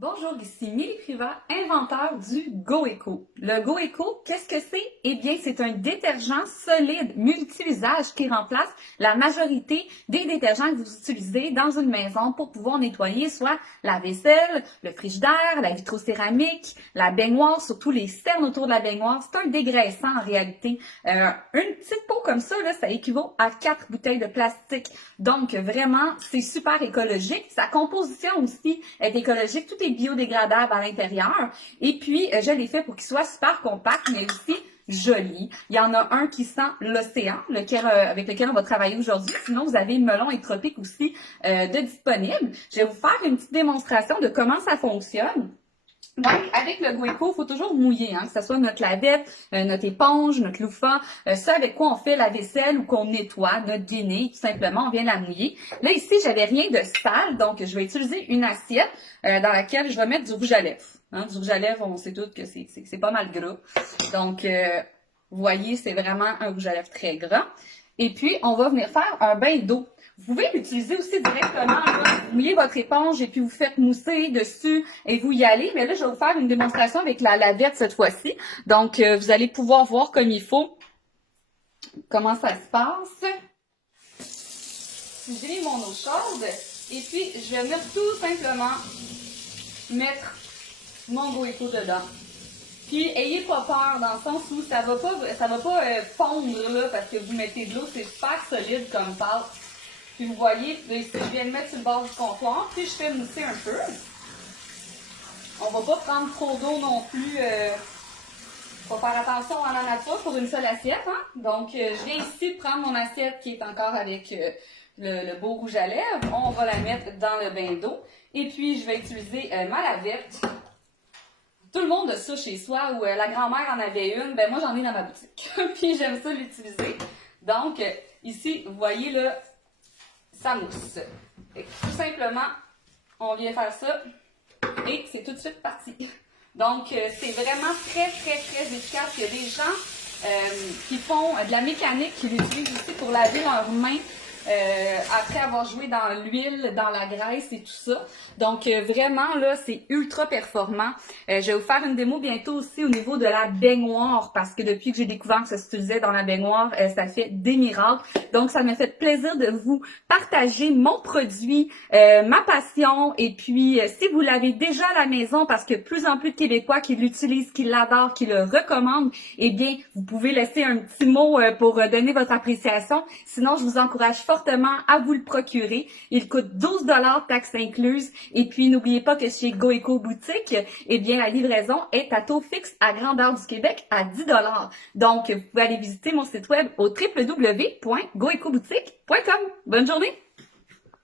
Bonjour, ici Milly Privat, inventeur du GoEco. Le GoEco, qu'est-ce que c'est? Eh bien, c'est un détergent solide multi-usage qui remplace la majorité des détergents que vous utilisez dans une maison pour pouvoir nettoyer soit la vaisselle, le frigidaire, la vitrocéramique, la baignoire, surtout les cernes autour de la baignoire. C'est un dégraissant en réalité. Une petite peau comme ça, là, ça équivaut à 4 bouteilles de plastique. Donc, vraiment, c'est super écologique. Sa composition aussi est écologique. Tout est biodégradable à l'intérieur. Et puis, je l'ai fait pour qu'il soit super compact, mais aussi joli. Il y en a un qui sent l'océan, avec lequel on va travailler aujourd'hui. Sinon, vous avez melon et tropique aussi de disponible. Je vais vous faire une petite démonstration de comment ça fonctionne. Donc, avec le GoEco, il faut toujours mouiller, que ce soit notre lavette, notre éponge, notre loofah, ça avec quoi on fait la vaisselle ou qu'on nettoie, notre guenille, tout simplement, on vient la mouiller. Là, ici, j'avais rien de sale, donc je vais utiliser une assiette dans laquelle je vais mettre du rouge à lèvres. Du rouge à lèvres, on sait tous que c'est pas mal gras. Donc, vous voyez, c'est vraiment un rouge à lèvres très gras. Et puis, on va venir faire un bain d'eau. Vous pouvez l'utiliser aussi directement, là. Vous mouillez votre éponge et puis vous faites mousser dessus et vous y allez. Mais là, je vais vous faire une démonstration avec la lavette cette fois-ci. Donc, vous allez pouvoir voir comme il faut comment ça se passe. J'ai mis mon eau chaude et puis je vais venir tout simplement mettre mon GoEco dedans. Puis, ayez pas peur dans le sens où ça va pas fondre là, parce que vous mettez de l'eau, c'est super solide comme pâte. Puis vous voyez, ici, je viens de mettre sur le bord du comptoir, puis je fais mousser un peu. On va pas prendre trop d'eau non plus. Faut faire attention à la nature pour une seule assiette. Donc, je viens ici de prendre mon assiette qui est encore avec le beau rouge à lèvres. On va la mettre dans le bain d'eau. Et puis, je vais utiliser ma lavette. Tout le monde a ça chez soi, ou la grand-mère en avait une. Ben moi, j'en ai dans ma boutique. Puis, j'aime ça l'utiliser. Donc, ici, vous voyez là, ça mousse. Tout simplement, on vient faire ça et c'est tout de suite parti. Donc, c'est vraiment très, très, très efficace. Il y a des gens qui font de la mécanique, qui l'utilisent aussi pour laver leurs mains après avoir joué dans l'huile, dans la graisse et tout ça. Donc, vraiment, là, c'est ultra performant. Je vais vous faire une démo bientôt aussi au niveau de la baignoire, parce que depuis que j'ai découvert que ça s'utilisait dans la baignoire, ça fait des miracles. Donc, ça m'a fait plaisir de vous partager mon produit, ma passion. Et puis, si vous l'avez déjà à la maison, parce que plus en plus de Québécois qui l'utilisent, qui l'adorent, qui le recommandent, eh bien, vous pouvez laisser un petit mot pour donner votre appréciation. Sinon, je vous encourage fortement à vous le procurer. Il coûte 12 $, taxes incluses. Et puis, n'oubliez pas que chez GoEco Boutique, eh bien, la livraison est à taux fixe à grandeur du Québec à 10 $. Donc, vous pouvez aller visiter mon site web au www.goecoboutique.com. Bonne journée!